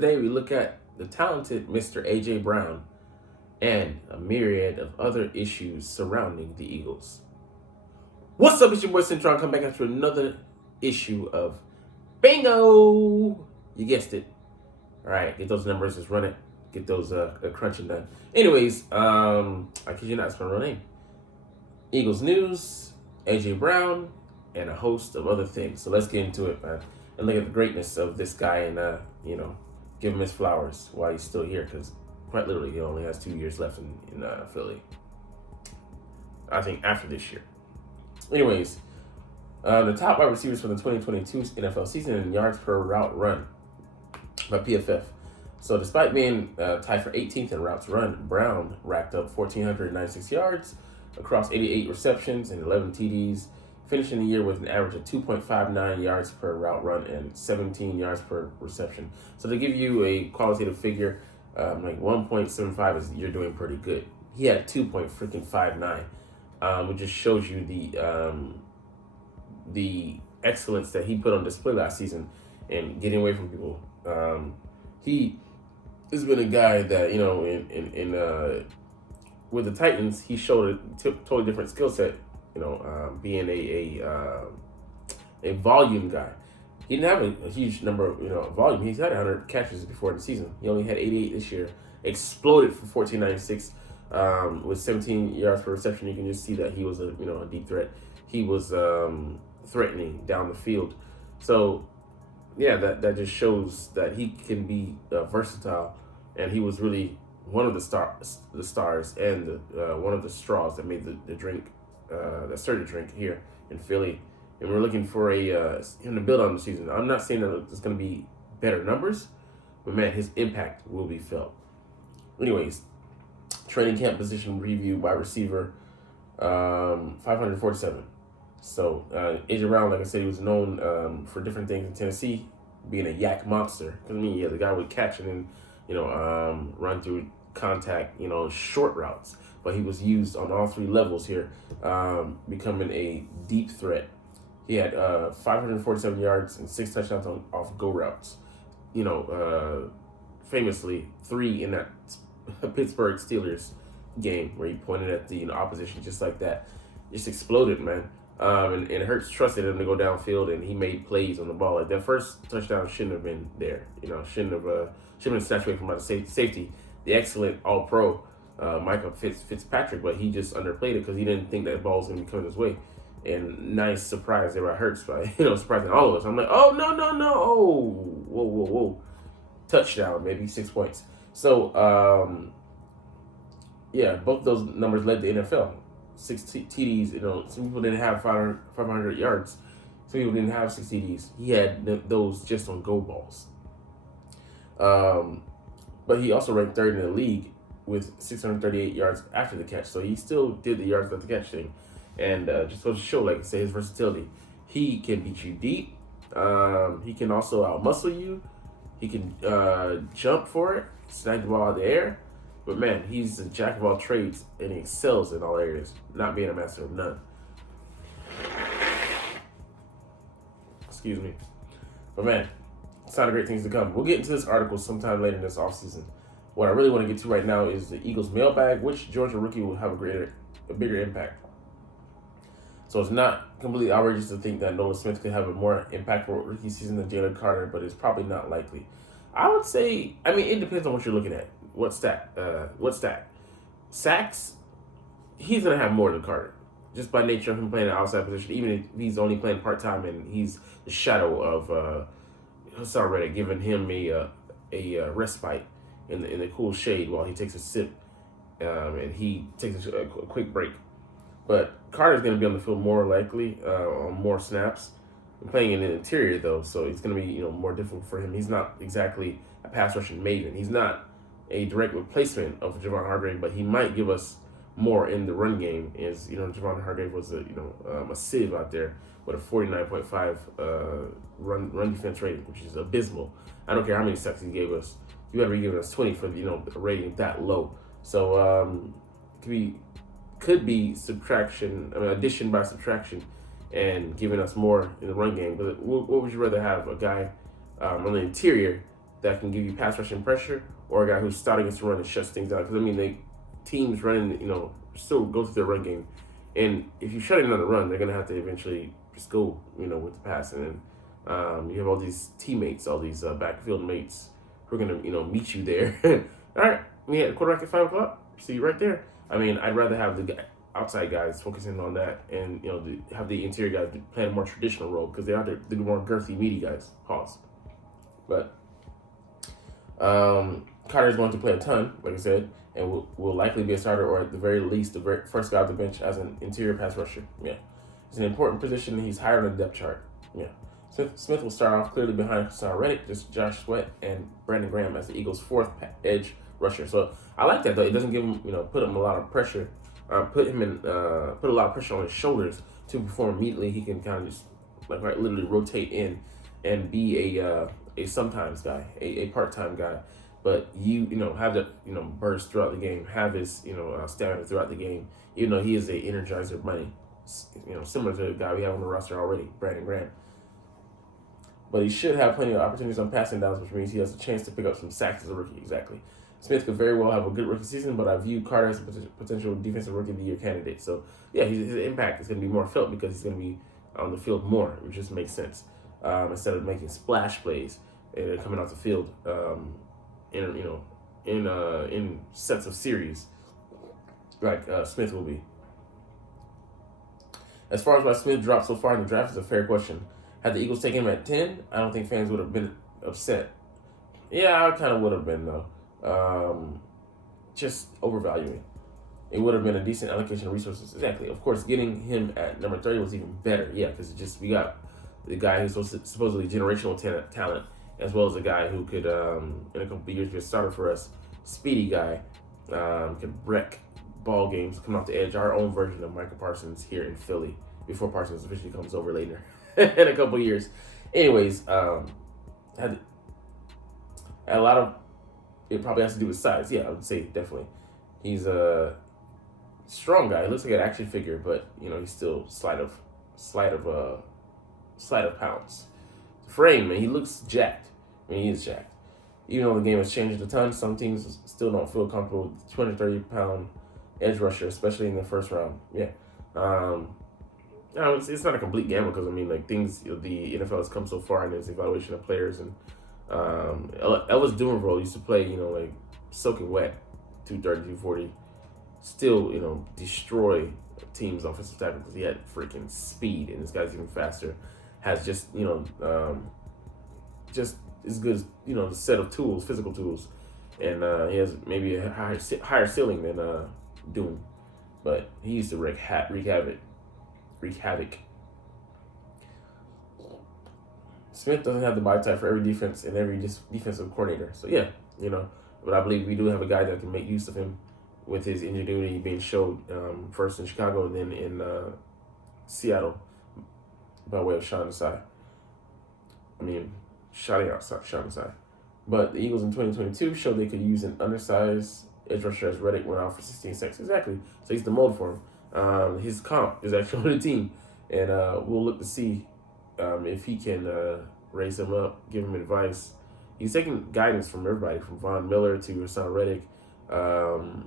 Today we look at the talented Mr. A.J. Brown and a myriad of other issues surrounding the Eagles. What's up, it's your boy Cintron. Come back after another issue of Bingo! You guessed it. Alright, get those numbers, just run it. Get those crunching done. Anyways, I kid you not, it's my real name. Eagles news, A.J. Brown, and a host of other things. So let's get into it, man. And look at the greatness of this guy and, give him his flowers while he's still here, because quite literally he only has 2 years left in Philly. I think after this year. Anyways, the top wide receivers for the 2022 NFL season in yards per route run by PFF. So despite being tied for 18th in routes run, Brown racked up 1,496 yards across 88 receptions and 11 TDs, finishing the year with an average of 2.59 yards per route run and 17 yards per reception. So to give you a qualitative figure, like 1.75 is you're doing pretty good. He had 2.59, which just shows you the excellence that he put on display last season and getting away from people. He has been a guy that, with the Titans, he showed a totally different skill set. Being a volume guy. He didn't have a huge number of volume. He's had 100 catches before the season. He only had 88 this year. Exploded for 1,496 with 17 yards per reception. You can just see that he was a deep threat. He was threatening down the field. So yeah, that just shows that he can be versatile, and he was really one of the stars and one of the straws that made the drink. That started to drink here in Philly, and we're looking for him to build on the season. I'm not saying that it's going to be better numbers, but man, his impact will be felt. Anyways, training camp position review wide receiver, 547. So A.J. Brown, like I said, he was known for different things in Tennessee, being a yak monster. Because the guy would catch and then run through contact, short routes. But he was used on all three levels here, becoming a deep threat. He had 547 yards and 6 touchdowns off go routes. Famously 3 in that Pittsburgh Steelers game where he pointed at the opposition just like that. Just exploded, man. And Hurts trusted him to go downfield, and he made plays on the ball. Like that first touchdown shouldn't have been there. Shouldn't have been snatched away from by the safety. The excellent All-Pro. Micah Fitzpatrick, but he just underplayed it because he didn't think that ball was going to be coming his way. And nice surprise there by Hurts, by surprising all of us. I'm like, oh no, oh whoa, touchdown, maybe 6 points. So both those numbers led the NFL. 6 TDs. Some people didn't have 500 yards. Some people didn't have 6 TDs. He had those just on go balls. But he also ranked third in the league with 638 yards after the catch. So he still did the yards after the catch thing. And just goes to show, like I say, his versatility. He can beat you deep. He can also out-muscle you. He can jump for it, snag the ball out of the air. But man, he's a jack of all trades, and he excels in all areas, not being a master of none. Excuse me. But man, it's not great things to come. We'll get into this article sometime later in this offseason. What I really want to get to right now is the Eagles mailbag. Which Georgia rookie will have a bigger impact? So it's not completely outrageous to think that Nolan Smith could have a more impactful rookie season than Jalen Carter, but it's probably not likely. I would say, it depends on what you're looking at. What stack? Sacks, he's going to have more than Carter. Just by nature of him playing an outside position, even if he's only playing part-time and he's the shadow of Hassan Reddick, giving him a respite in the cool shade while he takes a sip and he takes a quick break. But Carter's going to be on the field more likely on more snaps. I'm playing in the interior, though, so it's going to be more difficult for him. He's not exactly a pass rushing maven. He's not a direct replacement of Javon Hargrave, but he might give us more in the run game. As Javon Hargrave was a sieve out there with a 49.5 run defense rating, which is abysmal. I don't care how many sacks he gave us. You better be giving us 20 for a rating that low. So could be addition by subtraction, and giving us more in the run game. But what would you rather have? A guy on the interior that can give you pass rushing pressure, or a guy who's starting against the run and shuts things down. Because I mean, teams running, still go through their run game, and if you shut it on the run, they're gonna have to eventually just go, with the pass, and then you have all these teammates, all these backfield mates who are gonna, meet you there. All right, we had quarterback at 5 o'clock. See you right there. I mean, I'd rather have the outside guys focusing on that, and have the interior guys play a more traditional role because they're more girthy, meaty guys. Pause. But Carter's going to play a ton, like I said, and will likely be a starter, or at the very least, the very first guy off the bench as an interior pass rusher. Yeah, it's an important position. And he's higher on the depth chart. Yeah. Smith will start off clearly behind Hassan Reddick, just Josh Sweat and Brandon Graham as the Eagles' fourth edge rusher. So I like that though. It doesn't give him, put him a lot of pressure, put a lot of pressure on his shoulders to perform immediately. He can kind of just literally rotate in and be a sometimes guy, a part-time guy. But have the burst throughout the game, have his stamina throughout the game. Even though he is a energizer bunny, similar to the guy we have on the roster already, Brandon Graham. But he should have plenty of opportunities on passing downs, which means he has a chance to pick up some sacks as a rookie. Exactly. Smith could very well have a good rookie season, but I view Carter as a potential defensive rookie of the year candidate. So, yeah, his impact is going to be more felt because he's going to be on the field more, which just makes sense. Instead of making splash plays and coming off the field in sets of series like Smith will be. As far as why Smith dropped so far in the draft is a fair question. Had the Eagles taken him at 10, I don't think fans would have been upset. Yeah, I kind of would have been, though. Just overvaluing. It would have been a decent allocation of resources. Exactly. Of course, getting him at number 30 was even better. Yeah, because we got the guy who's supposedly generational talent, as well as a guy who could, in a couple of years, be a starter for us. Speedy guy. Could wreck ball games, come off the edge. Our own version of Michael Parsons here in Philly before Parsons officially comes over later. In a couple years. Anyways, had a lot of it probably has to do with size. Yeah, I would say definitely. He's a strong guy. He looks like an action figure, but he's still slight of pounds. Frame, man, he looks jacked. I mean, he is jacked. Even though the game has changed a ton, some teams still don't feel comfortable with 230-pound edge rusher, especially in the first round. Yeah. No, it's not a complete gamble because the NFL has come so far in its evaluation of players, and Elvis Dumervil used to play soaking wet, 230, 240, still destroy teams' offensive tackle because he had freaking speed, and this guy's even faster, has just as good as the set of tools, physical tools, and he has maybe a higher ceiling than Doom, but he used to wreak havoc. Smith doesn't have the body type for every defense and every defensive coordinator. So yeah, but I believe we do have a guy that can make use of him with his ingenuity being showed first in Chicago and then in Seattle by way of Sean Desai. Shouting out Sean Desai. But the Eagles in 2022 showed they could use an undersized edge rusher as Reddick went out for 16 sacks. Exactly. So he's the mold for him. His comp is actually on the team, and we'll look to see if he can raise him up, give him advice. He's taking guidance from everybody, from Von Miller to Hassan Reddick, to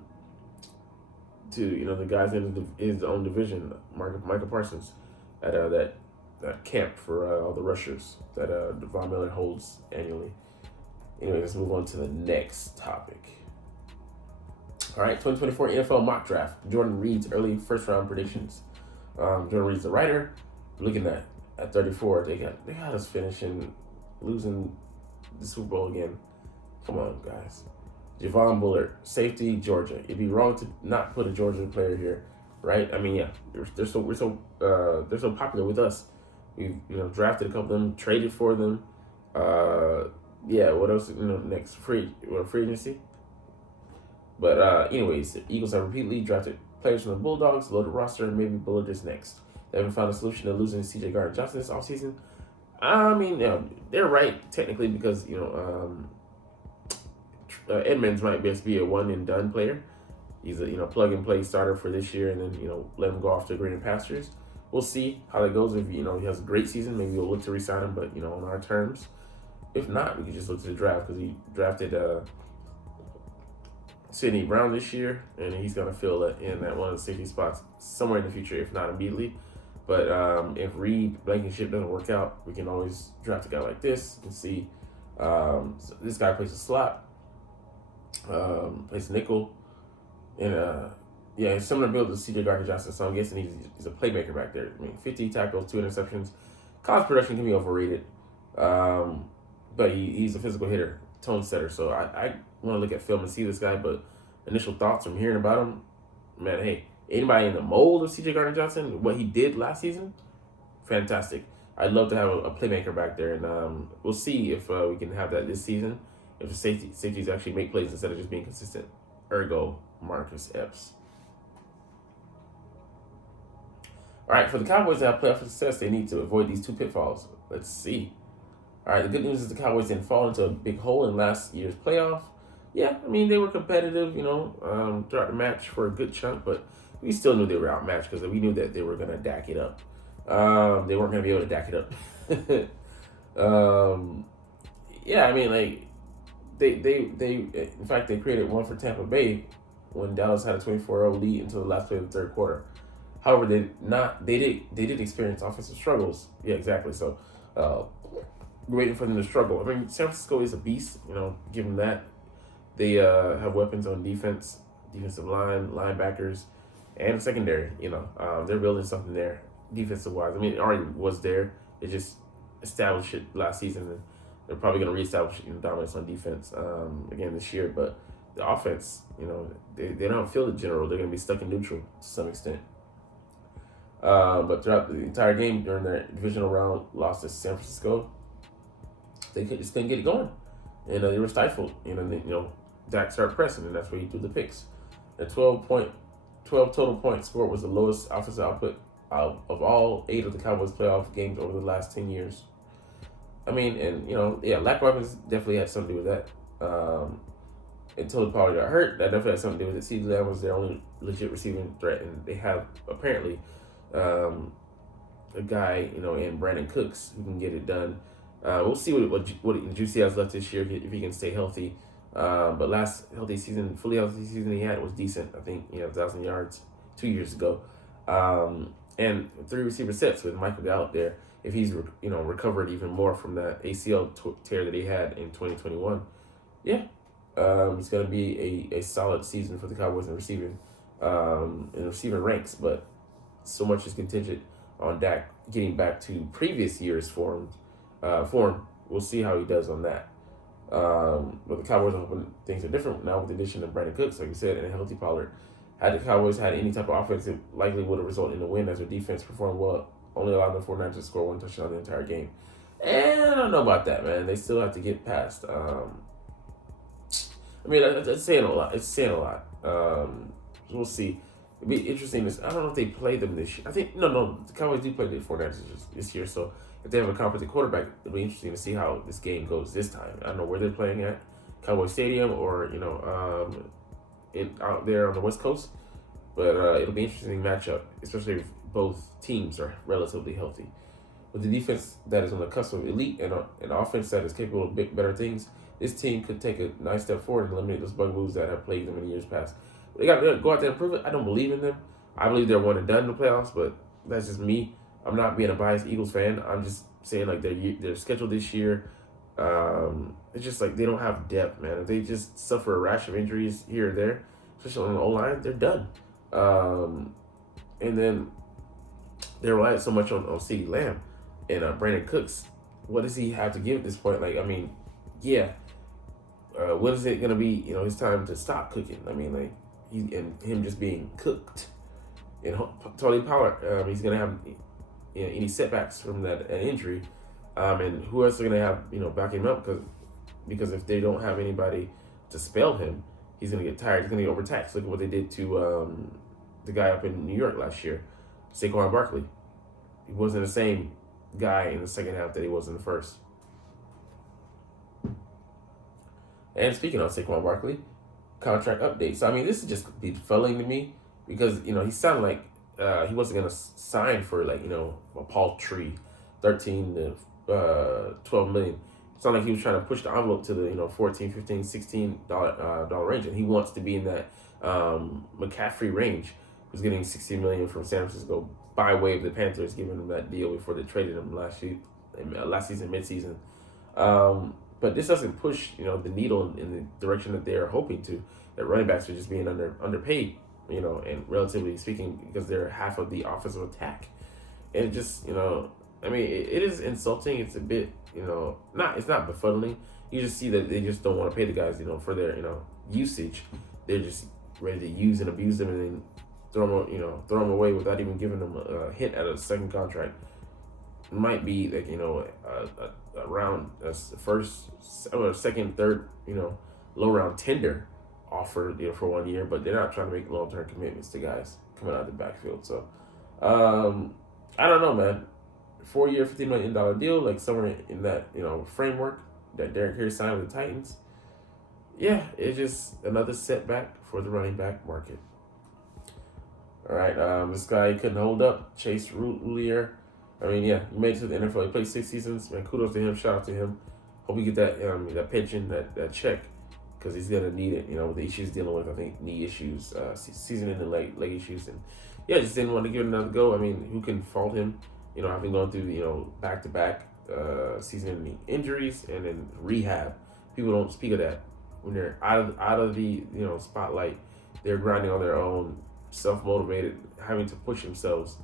the guys in his own division, Michael Parsons, at that camp for all the rushers that Von Miller holds annually. Anyway, let's move on to the next topic. All right, 2024 NFL mock draft. Jordan Reed's early first-round predictions. Jordan Reed's the writer. Looking at 34, they got us finishing, losing the Super Bowl again. Come on, guys. Javon Bullard, safety, Georgia. It'd be wrong to not put a Georgia player here, right? I mean, yeah, they're so popular with us. We've drafted a couple of them, traded for them. Yeah, what else? Next free agency. But anyways, the Eagles have repeatedly drafted players from the Bulldogs, loaded roster, and maybe Bullard is next. They haven't found a solution to losing C.J. Gardner-Johnson this offseason. I mean, they're right technically because Edmonds might best be a one-and-done player. He's a plug-and-play starter for this year, and then let him go off to greener pastures. We'll see how that goes. If he has a great season, maybe we'll look to re-sign him, but on our terms. If not, we could just look to the draft because he drafted Sidney Brown this year, and he's going to fill in that one of the safety spots somewhere in the future, if not immediately. But if Reed Blankenship doesn't work out, we can always draft a guy like this and see. So this guy plays a slot, plays nickel, and yeah, he's similar build to C.J. Gardner-Johnson, so I'm guessing he's a playmaker back there. I mean, 50 tackles, 2 interceptions. College production can be overrated, but he's a physical hitter, tone setter. So I want to look at film and see this guy, but initial thoughts from hearing about him, man, hey, anybody in the mold of C.J. Gardner-Johnson, what he did last season, fantastic. I'd love to have a playmaker back there, and we'll see if we can have that this season, if the safeties actually make plays instead of just being consistent. Ergo, Marcus Epps. All right, for the Cowboys to have playoff success, they need to avoid these 2 pitfalls. Let's see. All right, the good news is the Cowboys didn't fall into a big hole in last year's playoff. Yeah, I mean, they were competitive, throughout the match for a good chunk, but we still knew they were outmatched because we knew that they were going to dack it up. They weren't going to be able to dack it up. Yeah, I mean, like, they in fact, they created one for Tampa Bay when Dallas had a 24-0 lead until the last play of the third quarter. However, they did experience offensive struggles. Yeah, exactly. So, we're waiting for them to struggle. I mean, San Francisco is a beast, given that. They have weapons on defense, defensive line, linebackers, and secondary. They're building something there, defensive-wise. I mean, it already was there. They just established it last season, and they're probably going to reestablish dominance on defense again this year. But the offense, they don't feel the general. They're going to be stuck in neutral to some extent. But throughout the entire game during their divisional round, lost to San Francisco. They just couldn't get it going, and they were stifled. Dak started pressing, and that's where he threw the picks. The 12 total points scored was the lowest offensive output of all 8 of the Cowboys' playoff games over the last 10 years. I mean, and lack of weapons definitely had something to do with that. Until Pollard got hurt, that definitely had something to do with it. CeeDee Lamb was their only legit receiving threat, and they have apparently a guy, in Brandon Cooks who can get it done. We'll see what Juicy has left this year if he can stay healthy. But last fully healthy season he had was decent. I think 1,000 yards 2 years ago, and 3 receiver sets with Michael Gallup there. If he's recovered even more from that ACL tear that he had in 2021, yeah, it's going to be a solid season for the Cowboys in receiving ranks. But so much is contingent on Dak getting back to previous year's form. We'll see how he does on that. But the Cowboys are hoping things are different now with the addition of Brandon Cooks, like you said, and a healthy Pollard. Had the Cowboys had any type of offense, it likely would have resulted in a win as their defense performed well, only allowing the 49ers to score 1 touchdown the entire game. And I don't know about that, man. They still have to get past. I mean, it's saying a lot. We'll see. It'd be interesting. I don't know if they play them this year. I think, no, the Cowboys do play the 49ers this year, so if they have a competent quarterback, it'll be interesting to see how this game goes this time. I don't know where they're playing at, Cowboy Stadium or, out there on the West Coast. But it'll be an interesting matchup, especially if both teams are relatively healthy. With the defense that is on the cusp of elite and an offense that is capable of better things, this team could take a nice step forward and eliminate those bugaboos that have plagued them in the years past. They got to go out there and prove it. I don't believe in them. I believe they're one and done in the playoffs, but that's just me. I'm not being a biased Eagles fan. I'm just saying like their schedule this year. It's just like they don't have depth, man. If they just suffer a rash of injuries here or there, especially on the O-line, they're done. And then they're relying so much on CeeDee Lamb and Brandon Cooks. What does he have to give at this point? Like, I mean, yeah. When is it gonna be? His time to stop cooking. I mean, like him just being cooked. And Tony Pollard, he's gonna have any setbacks from that injury, and who else are gonna have backing him up? Because if they don't have anybody to spell him, he's gonna get tired. He's gonna get overtaxed. Look at what they did to the guy up in New York last year, Saquon Barkley. He wasn't the same guy in the second half that he was in the first. And speaking of Saquon Barkley, contract update. So, I mean, this is just befuddling to me because, he sounded like he wasn't going to sign for, a paltry 13 to 12 million. it's not like he was trying to push the envelope to the 14, 15, $16 range, and he wants to be in that McCaffrey range, who's getting $60 million from San Francisco by way of the Panthers, giving him that deal before they traded him last season, midseason. But this doesn't push the needle in the direction that they're hoping to. That running backs are just being underpaid, and relatively speaking, because they're half of the offensive attack. And just I mean, it is insulting. It's a bit it's not befuddling. You just see that they just don't want to pay the guys for their usage. They're just ready to use and abuse them and then throw them away without even giving them a hint at a second contract. It might be like around first or second, third low round tender offer for 1 year, but they're not trying to make long-term commitments to guys coming out of the backfield. So I don't know, man. 4-year, $50 million deal, like somewhere in that framework that Derrick Henry signed with the Titans. Yeah, it's just another setback for the running back market. All right, this guy couldn't hold up. Chase Roullier. I mean, yeah, he made it to the NFL. He played 6 seasons. Man, kudos to him. Shout out to him. Hope he get that pension, that check, because he's gonna need it. With the issues dealing with, I think, knee issues, season-ending leg issues, and yeah, just didn't want to give it another go. I mean, who can fault him? Having gone through back-to-back season-ending injuries and then rehab. People don't speak of that when they're out of the spotlight. They're grinding on their own, self-motivated, having to push themselves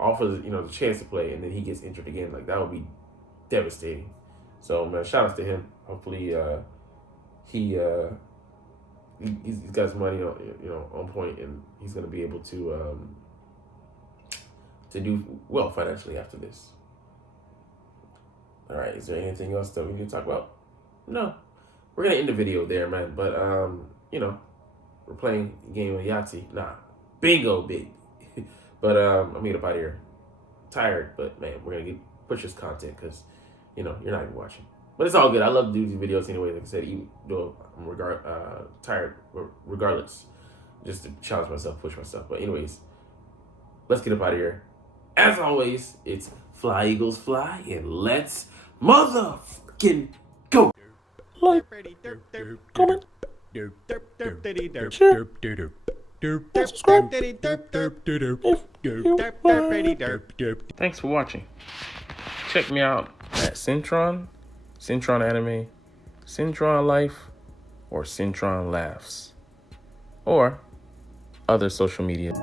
off of the chance to play, and then he gets injured again. Like, that would be devastating. So, man, shout out to him. Hopefully, he's got his money on point, and he's gonna be able to do well financially after this. All right, is there anything else that we need to talk about? No, we're gonna end the video there, man. But we're playing a game of Yahtzee. Nah, bingo, big. But I'm gonna get up out of here. Tired, but man, we're gonna push this content because you're not even watching. But it's all good. I love to do these videos anyway. Like I said, even though I'm tired, regardless, just to challenge myself, push myself. But anyways, let's get up out of here. As always, it's Fly Eagles Fly, and let's motherfucking go. Like, comment, share, subscribe. Thanks for watching. Check me out at Cintron Anime, Cintron Life, or Cintron Laughs, or other social media.